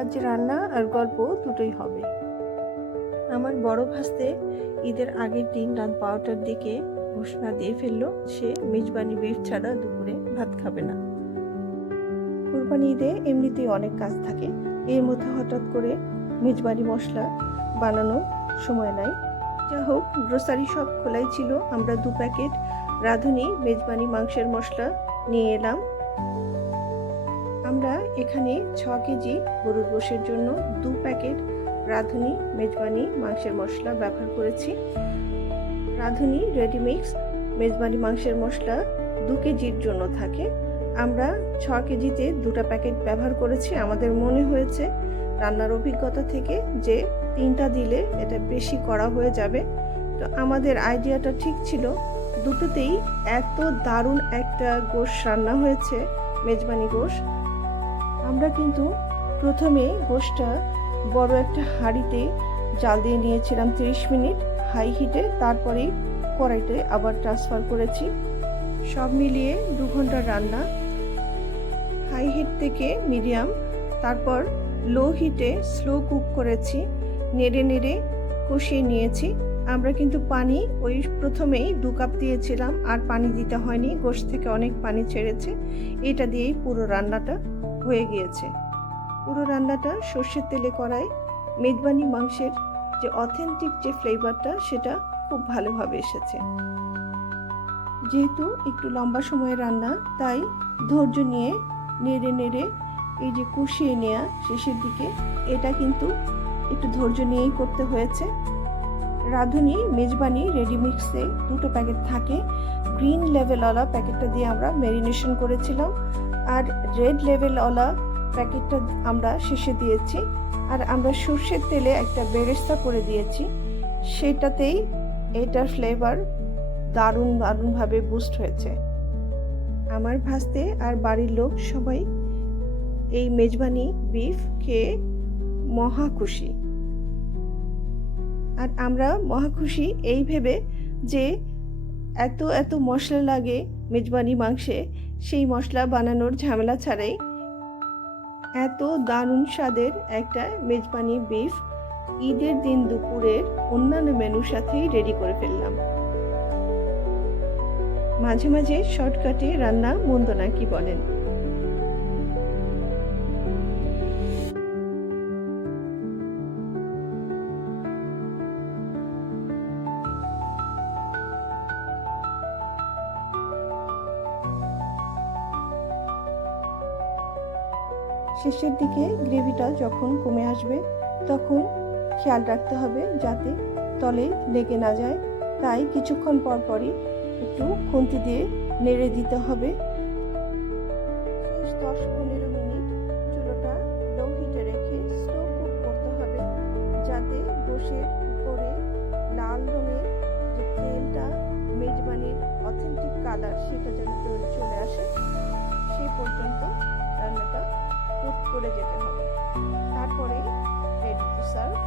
আজ রান্না আর গল্প দুটোই হবে। আমার বড় ভাস্তে ঈদের আগের দিন রাত 12টার দিকে ঘোষণা দিয়ে ফেললো সে মেজবানি বিফ ছাড়া দুপুরে ভাত খাবে না। কুরবানি ঈদে এমনিতেই অনেক কাজ থাকে, এর মধ্যে হঠাৎ করে মেজবানি মশলা বানানো সময় নাই। যা হোক, গ্রোসারি সব খোলাই ছিল। আমরা 2 প্যাকেট রাঁধুনি মেজবানি মাংসের মশলা নিয়ে এলাম। আমরা এখানে 6 কেজি গরুর গোশের জন্য 2 প্যাকেট রাঁধুনি মেজবানি মাংসের মশলা ব্যবহার করেছি। রাঁধুনি রেডিমিক্স মেজবানি মাংসের মশলা 2 কেজির জন্য থাকে। আমরা 6 কেজিতে 2টা প্যাকেট ব্যবহার করেছি। আমাদের মনে হয়েছে রান্নার অভিজ্ঞতা থেকে যে 3টা দিলে এটা বেশি করা হয়ে যাবে। তো আমাদের আইডিয়াটা ঠিক ছিল। দুটোতেই এত দারুণ একটা গোশ রান্না হয়েছে, মেজবানি গোশ। আমরা কিন্তু প্রথমে গোশটা বড় একটা হাঁড়িতে জাল দিয়ে নিয়েছিলাম 30 মিনিট হাই হিটে, তারপরে কড়াইতে আবার ট্রান্সফার করেছি। সব মিলিয়ে 2 ঘন্টার রান্না। হাই হিট থেকে মিডিয়াম, তারপর লো হিটে স্লো কুক করেছি, নেড়ে নেড়ে কষিয়ে নিয়েছি। আমরা কিন্তু পানি ওই প্রথমেই 2 কাপ দিয়েছিলাম, আর পানি দিতে হয়নি, গোশ থেকে অনেক পানি ছেড়েছে। এটা দিয়েই পুরো রান্নাটা হয়ে গিয়েছে। পুরো রান্নাটা সর্ষের তেলে করায় মেজবানি মাংসের যে অথেন্টিক যে ফ্লেভারটা সেটা খুব ভালোভাবে এসেছে। যেহেতু একটু লম্বা সময়ের রান্না, তাই ধৈর্য নিয়ে নেড়ে নেড়ে এই যে কষিয়ে নেওয়া শেষের দিকে, এটা কিন্তু একটু ধৈর্য নিয়েই করতে হয়েছে। রাঁধুনি মেজবানি রেডিমিক্সে 2টো প্যাকেট থাকে। গ্রিন লেভেলওয়ালা প্যাকেটটা দিয়ে আমরা ম্যারিনেশন করেছিলাম, আর রেড লেভেলওয়ালা প্যাকেটটা আমরা শেষে দিয়েছি। আর আমরা সর্ষের তেলে একটা বেরেস্তা করে দিয়েছি, সেটাতেই এটার ফ্লেভার দারুণভাবে বুস্ট হয়েছে। আমার ভাস্তে আর বাড়ির লোক সবাই এই মেজবানি বিফ খেয়ে মহা খুশি। আর আমরা মহা খুশি এই ভেবে যে এত মশলা লাগে মেজবানি মাংসে, সেই মশলা বানানোর ঝামেলা ছাড়াই এত দারুণ স্বাদের একটা মেজবানি বিফ ঈদের দিন দুপুরের অন্যান্য মেনুর সাথেই রেডি করে ফেললাম। মাঝে মাঝে শর্টকাটে রান্না মন্দ না, কি বলেন? শেষের দিকে গ্রেভিটা যখন কমে আসবে তখন খেয়াল রাখতে হবে যাতে তলে লেগে না যায়, তাই কিছুক্ষণ পর পরই একটু খুন্তি দিয়ে নেড়ে দিতে হবে। 10-15 মিনিট চুলোটা লো হিটে রেখে স্লো কুক করতে হবে, যাতে গোশের উপরে লাল রঙের যে তেলটা, মেজবানির অথেন্টিক কালার, সেটা যেন চলে আসে। সেই পর্যন্ত রান্নাটা কুক করে যেতে হবে। তারপরে রেডি টু সার্ভ।